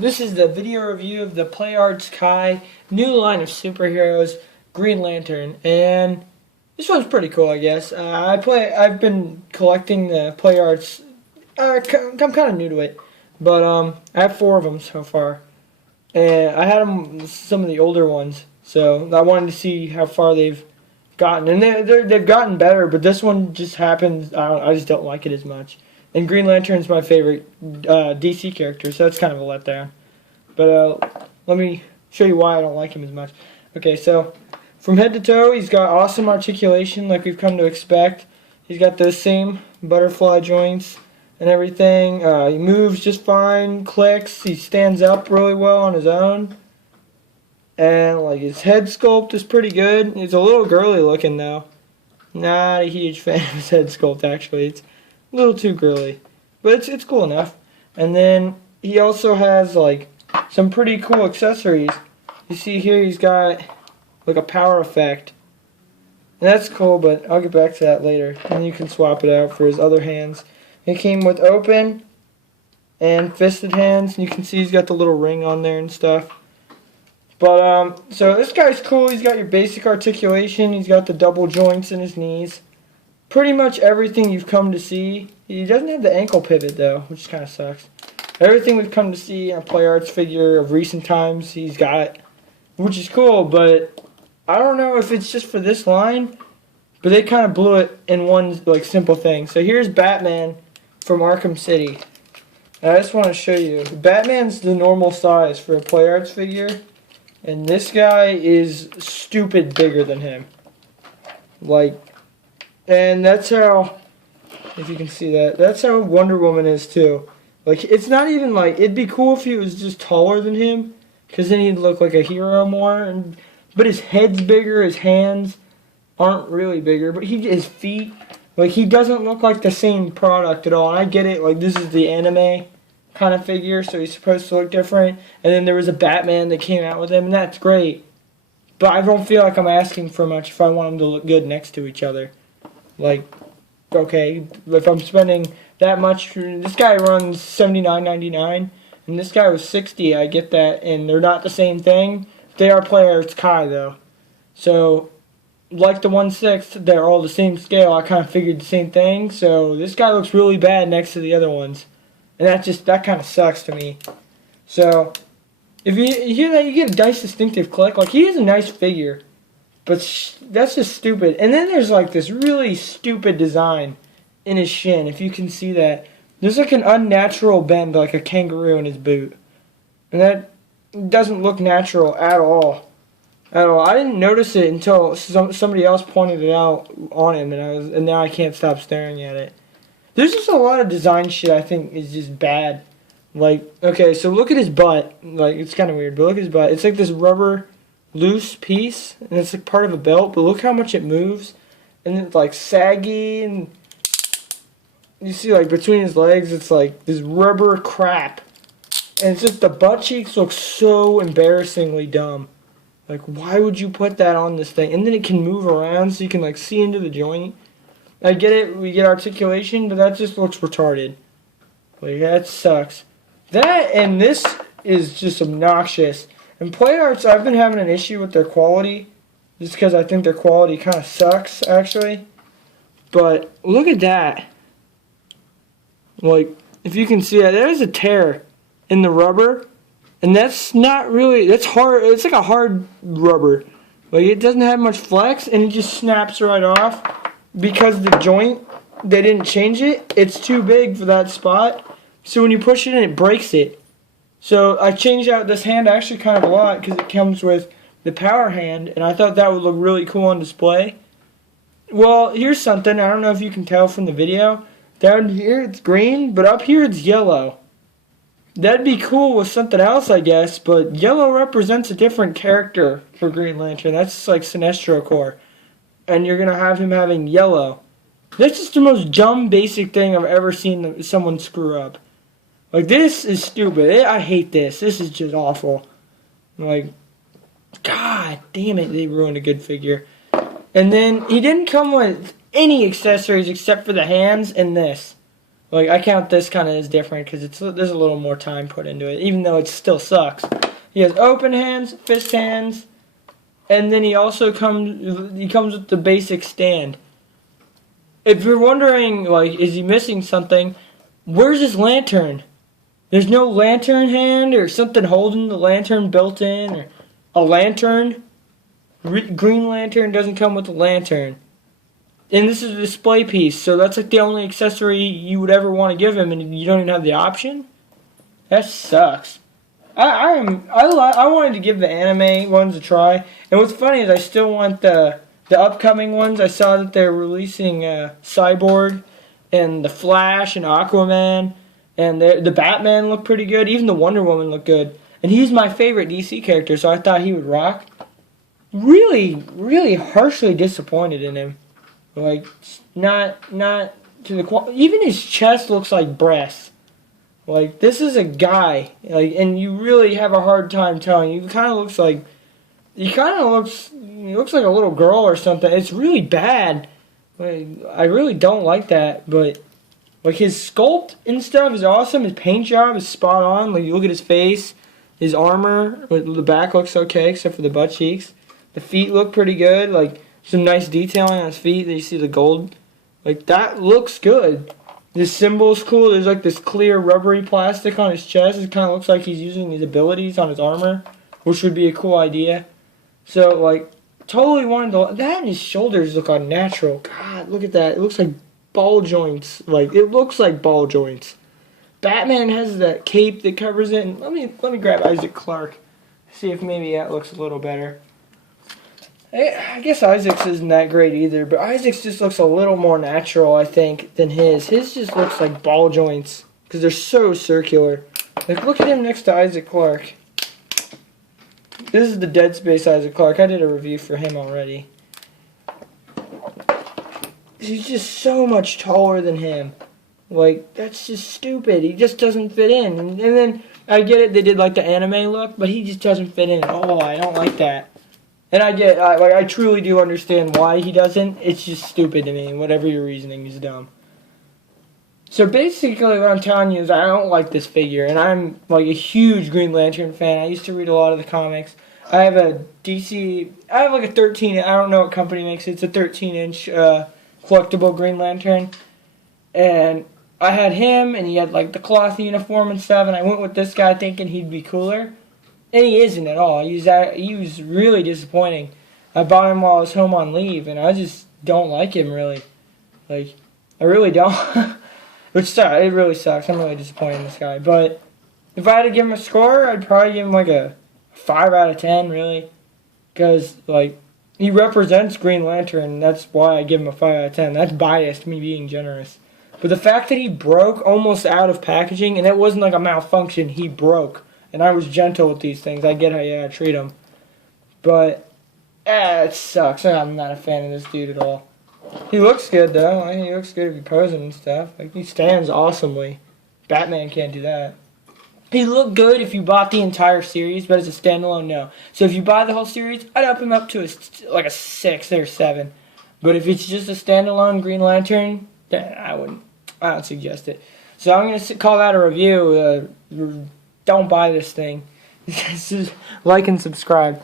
This is the video review of the PlayArts Kai new line of superheroes, Green Lantern, and this one's pretty cool, I guess. I've been collecting the PlayArts. I'm kind of new to it, but I have 4 of them so far, and I had some of the older ones, so I wanted to see how far they've gotten, and they've gotten better. But this one just happens. I just don't like it as much. And Green Lantern's my favorite DC character, so that's kind of a letdown. But let me show you why I don't like him as much. Okay, so from head to toe, he's got awesome articulation like we've come to expect. He's got those same butterfly joints and everything. He moves just fine, clicks, he stands up really well on his own. And like his head sculpt is pretty good. He's a little girly looking though. Not a huge fan of his head sculpt actually. It's a little too girly, but it's cool enough. And then he also has like some pretty cool accessories. You see here he's got like a power effect, and that's cool, but I'll get back to that later. And you can swap it out for his other hands. It came with open and fisted hands, and you can see he's got the little ring on there and stuff. But so this guy's cool. He's got your basic articulation. He's got the double joints in his knees. Pretty much everything you've come to see. He doesn't have the ankle pivot though, which kind of sucks. Everything we've come to see in a PlayArts figure of recent times, he's got, which is cool. But I don't know if it's just for this line, but they kind of blew it in one like simple thing. So here's Batman from Arkham City. I just want to show you. Batman's the normal size for a PlayArts figure, and this guy is stupid bigger than him. Like. And that's how, if you can see that, that's how Wonder Woman is too. Like, it's not even like, it'd be cool if he was just taller than him, because then he'd look like a hero more. But his head's bigger, his hands aren't really bigger, but his feet, like, he doesn't look like the same product at all. And I get it, like, this is the anime kind of figure, so he's supposed to look different. And then there was a Batman that came out with him, and that's great. But I don't feel like I'm asking for much if I want them to look good next to each other. Like, okay, if I'm spending that much, this guy runs $79.99, and this guy was $60. I get that, and they're not the same thing. They are PlayArts Kai though, so like the 1/6, they're all the same scale. I kind of figured the same thing. So this guy looks really bad next to the other ones, and that kind of sucks to me. So if you hear that, you get a nice distinctive click. Like, he is a nice figure. But that's just stupid. And then there's like this really stupid design in his shin. If you can see that. There's like an unnatural bend like a kangaroo in his boot. And that doesn't look natural at all. At all. I didn't notice it until somebody else pointed it out on him. And now I can't stop staring at it. There's just a lot of design shit I think is just bad. Like, okay, so look at his butt. Like, it's kind of weird, but look at his butt. It's like this rubber loose piece, and it's like part of a belt, but look how much it moves, and it's like saggy, and you see like between his legs it's like this rubber crap, and it's just the butt cheeks look so embarrassingly dumb. Like, why would you put that on this thing? And then it can move around so you can like see into the joint. I get it, we get articulation, but that just looks retarded. Like, that sucks. That and this is just obnoxious. And PlayArts, I've been having an issue with their quality, just because I think their quality kind of sucks, actually. But look at that. Like, if you can see that, there's a tear in the rubber, and that's not really, that's hard, it's like a hard rubber. Like, it doesn't have much flex, and it just snaps right off. Because the joint, they didn't change it, it's too big for that spot. So when you push it in, it breaks it. So I changed out this hand actually kind of a lot because it comes with the power hand, and I thought that would look really cool on display. Well, here's something. I don't know if you can tell from the video. Down here it's green, but up here it's yellow. That'd be cool with something else, I guess, but yellow represents a different character for Green Lantern. That's like Sinestro Corps. And you're going to have him having yellow. That's just the most dumb, basic thing I've ever seen someone screw up. Like, this is stupid. I hate this. This is just awful. Like, God damn it, they ruined a good figure. And then, he didn't come with any accessories except for the hands and this. Like, I count this kind of as different because there's a little more time put into it, even though it still sucks. He has open hands, fist hands, and then he also comes with the basic stand. If you're wondering, like, is he missing something, where's his lantern? There's no lantern hand or something holding the lantern built in, or a lantern. Green Lantern doesn't come with a lantern. And this is a display piece, so that's like the only accessory you would ever want to give him, and you don't even have the option? That sucks. I wanted to give the anime ones a try, and what's funny is I still want the upcoming ones. I saw that they're releasing Cyborg and the Flash and Aquaman, and the Batman look pretty good. Even the Wonder Woman looked good, and he's my favorite DC character, so I thought he would rock. Really, really harshly disappointed in him. Like, not to the quality. Even his chest looks like breasts. Like, this is a guy, like, and you really have a hard time telling. He kind of looks like he looks like a little girl or something. It's really bad. Like, I really don't like that, but like his sculpt and stuff is awesome. His paint job is spot on. Like, you look at his face, his armor, the back looks okay except for the butt cheeks. The feet look pretty good. Like, some nice detailing on his feet. You see the gold. Like, that looks good. This symbol's cool. There's like this clear rubbery plastic on his chest. It kind of looks like he's using his abilities on his armor, which would be a cool idea. So, like, totally wanted to... That and his shoulders look unnatural. God, look at that. It looks like ball joints. Like, it looks like ball joints. Batman has that cape that covers it. And let me grab Isaac Clarke. See if maybe that looks a little better. I guess Isaac's isn't that great either, but Isaac's just looks a little more natural, I think, than his. His just looks like ball joints, because they're so circular. Like, look at him next to Isaac Clarke. This is the Dead Space Isaac Clarke. I did a review for him already. He's just so much taller than him. Like, that's just stupid. He just doesn't fit in. And then, I get it, they did like the anime look, but he just doesn't fit in at all. I don't like that. And I truly do understand why he doesn't. It's just stupid to me. Whatever your reasoning is dumb. So basically what I'm telling you is I don't like this figure. And I'm like a huge Green Lantern fan. I used to read a lot of the comics. I have a like a 13, I don't know what company makes it. It's a 13-inch collectible Green Lantern. And I had him, and he had like the cloth uniform and stuff. And I went with this guy thinking he'd be cooler. And he isn't at all. He was really disappointing. I bought him while I was home on leave, and I just don't like him, really. Like, I really don't. Which sucks. It really sucks. I'm really disappointed in this guy. But if I had to give him a score, I'd probably give him like a 5 out of 10, really. Because, like, he represents Green Lantern, and that's why I give him a 5 out of 10. That's biased, me being generous. But the fact that he broke almost out of packaging, and it wasn't like a malfunction, he broke. And I was gentle with these things. I get how you gotta treat them. But, it sucks. I'm not a fan of this dude at all. He looks good, though. Like, he looks good if he's posing and stuff. Like, he stands awesomely. Batman can't do that. He looked good if you bought the entire series, but as a standalone, no. So if you buy the whole series, I'd up him up to a 6 or 7. But if it's just a standalone Green Lantern, then I don't suggest it. So I'm going to call that a review. Don't buy this thing. Like and subscribe.